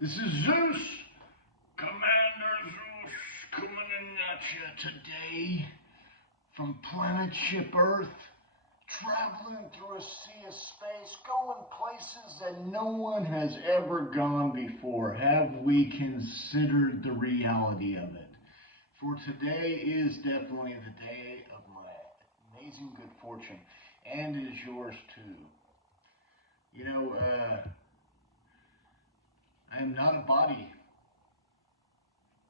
This is Zeus, Commander Zeus, coming in at you today from planet ship Earth, traveling through a sea of space, going places that no one has ever gone before. Have we considered the reality of it? For today is definitely the day of my amazing good fortune, and it is yours too. You know, I am not a body.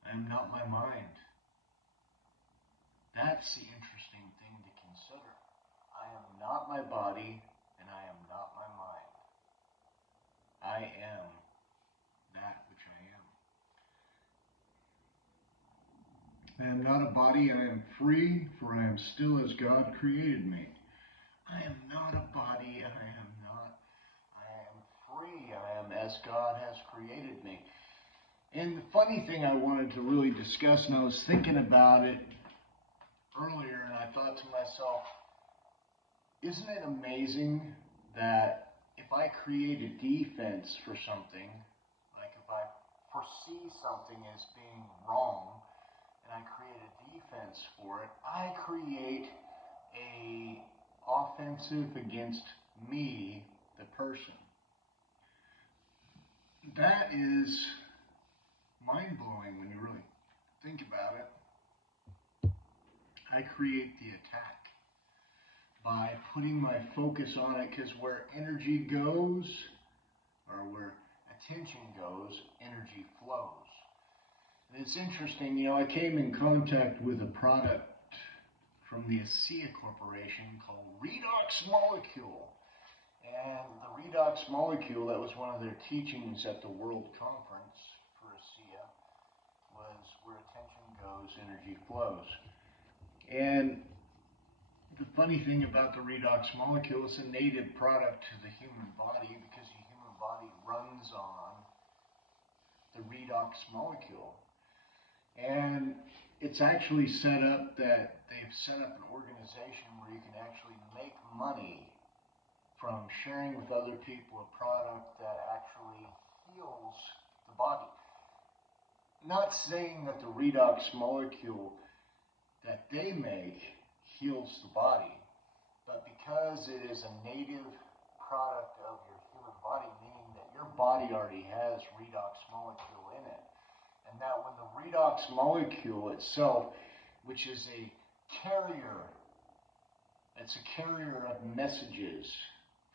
I am not my mind. That's the interesting thing to consider. I am not my body, and I am not my mind. I am that which I am. I am not a body, I am free, for I am still as God created me. I am not a body, I am free, I am as God has created me. And the funny thing I wanted to really discuss, and I was thinking about it earlier, and I thought to myself, isn't it amazing that if I create a defense for something, like if I foresee something as being wrong, and I create a defense for it, I create a offensive against me, the person. That is mind-blowing when you really think about it. I create the attack by putting my focus on it, because where energy goes, or where attention goes, energy flows. And it's interesting, I came in contact with a product from the ASEA Corporation called Redox Molecule. And the Redox Molecule, that was one of their teachings at the World Conference for ASEA, was where attention goes, energy flows. And the funny thing about the redox molecule, it's a native product to the human body because the human body runs on the redox molecule. And it's actually set up that they've set up an organization where you can actually make money from sharing with other people a product that actually heals the body. Not saying that the redox molecule that they make heals the body, but because it is a native product of your human body, meaning that your body already has redox molecule in it, and that when the redox molecule itself, which is a carrier, it's a carrier of messages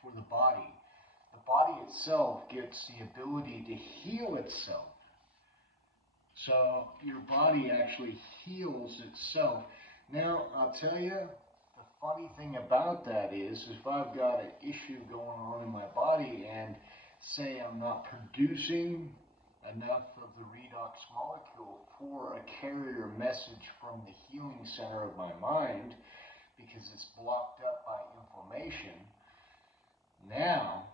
for the body itself gets the ability to heal itself. So your body actually heals itself. Now, I'll tell you, the funny thing about that is if I've got an issue going on in my body and say I'm not producing enough of the redox molecule for a carrier message from the healing center of my mind because it's blocked up by inflammation, now,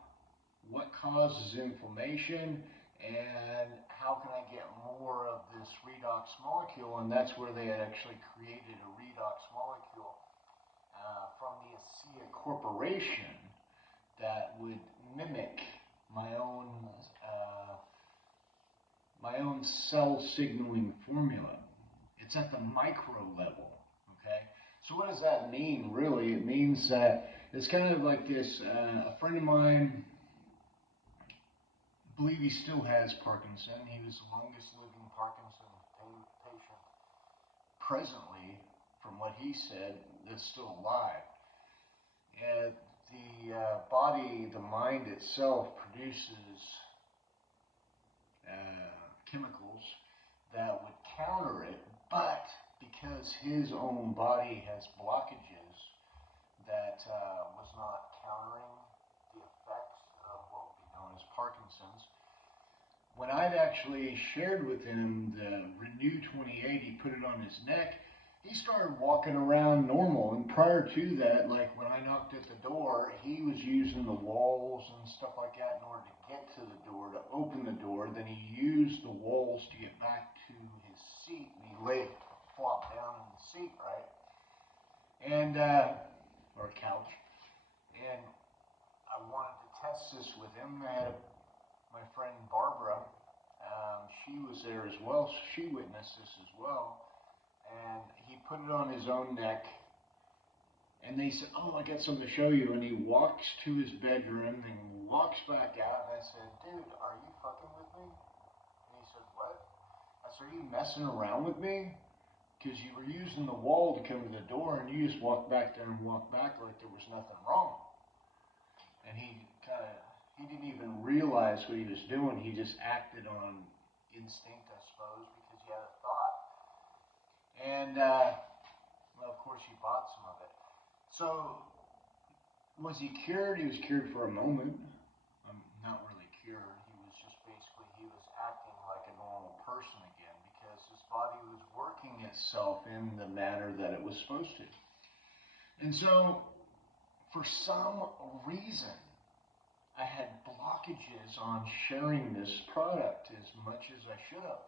what causes inflammation and how can I get more of this redox molecule? And that's where they had actually created a redox molecule from the ASEA Corporation that would mimic my own cell signaling formula. It's at the micro level, okay? So what does that mean, really? It means that it's kind of like this, a friend of mine, I believe he still has Parkinson. He was the longest living Parkinson patient presently, from what he said, that's still alive. And the body, the mind itself produces chemicals that would counter it, but because his own body has blockages that was not countering the effects of what would be known as Parkinson's, when I'd actually shared with him the Renew 2080, put it on his neck, he started walking around normal. And prior to that, like when I knocked at the door, he was using the walls and stuff like that in order to get to the door, to open the door. Then he used the walls to get back to his seat, and he laid flopped down in the seat, right? And, or couch. And I wanted to test this with him. I had my friend Barbara she was there as well. So she witnessed this as well. And he put it on his own neck. And they said, "Oh, I got something to show you." And he walks to his bedroom and walks back out. And I said, "Dude, are you fucking with me?" And he said, "What?" I said, "Are you messing around with me? Because you were using the wall to come to the door, and you just walked back there and walked back like there was nothing wrong." And he didn't even realize what he was doing. He just acted on instinct, I suppose, because he had a thought. And, well, of course, he bought some of it. So, was he cured? He was cured for a moment. Not really cured. He was just basically, he was acting like a normal person again because his body was working itself in the manner that it was supposed to. And so, for some reason, I had blockages on sharing this product as much as I should have.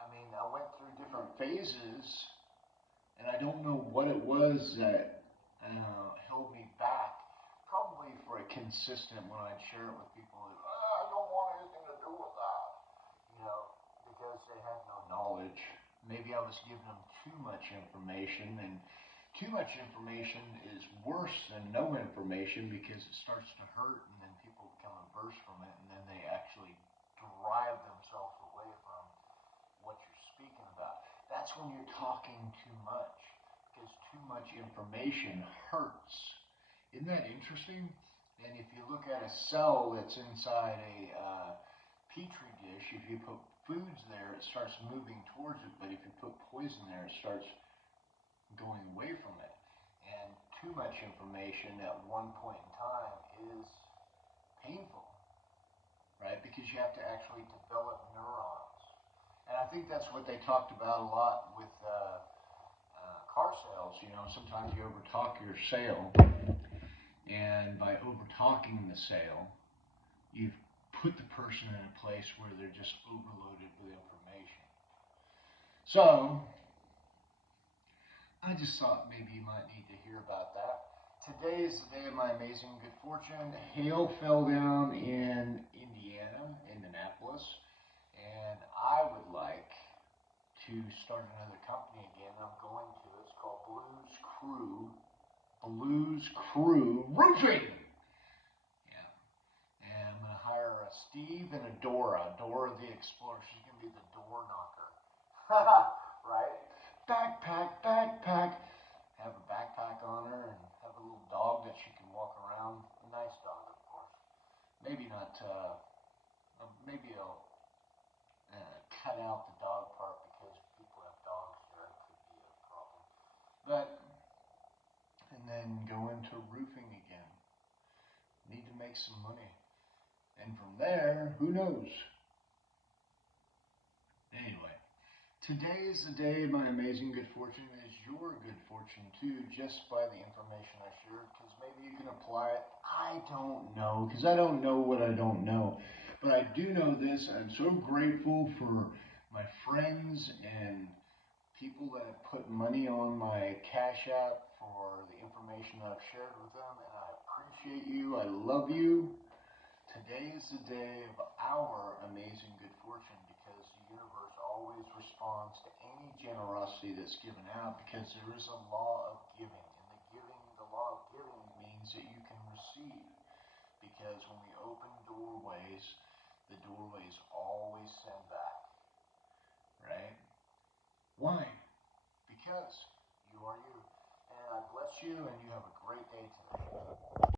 I mean, I went through different phases, and I don't know what it was that held me back. Probably for a consistent when I'd share it with people, I don't want anything to do with that, because they had no knowledge. Maybe I was giving them too much information, and too much information is worse than no information because it starts to hurt, and then people become averse from it, and then they actually drive themselves away from what you're speaking about. That's when you're talking too much, because too much information hurts. Isn't that interesting? And if you look at a cell that's inside a petri dish, if you put foods there, it starts moving towards it, but if you put poison there, it starts going away from it. And too much information at one point in time is painful, right? Because you have to actually develop neurons. And I think that's what they talked about a lot with car sales. Sometimes you overtalk your sale, and by overtalking the sale, you've put the person in a place where they're just overloaded with information. So, I just thought maybe you might need to hear about that. Today is the day of my amazing good fortune. Hail fell down in Indiana, Indianapolis, and I would like to start another company again. I'm going to. It's called Blues Crew Roofing. Yeah. And I'm going to hire a Steve and a Dora the Explorer. She's going to be the door knocker. Right? Backpack. Have a backpack on her and have a little dog that she can walk around. A nice dog, of course. Maybe not, maybe I'll cut out the dog part because people have dogs here. It could be a problem. And then go into roofing again. Need to make some money. And from there, who knows? Anyway, today is the day of my amazing good fortune. It is your good fortune too, just by the information I shared, because maybe you can apply it. I don't know, because I don't know what I don't know. But I do know this. I'm so grateful for my friends and people that have put money on my Cash App for the information that I've shared with them, and I appreciate you. I love you. Today is the day of our amazing good fortune because the universe always responds to any generosity that's given out because there is a law of giving. And the law of giving means that you can receive. Because when we open doorways, the doorways always send back. Right? Why? Because you are you. And I bless you, and you have a great day today.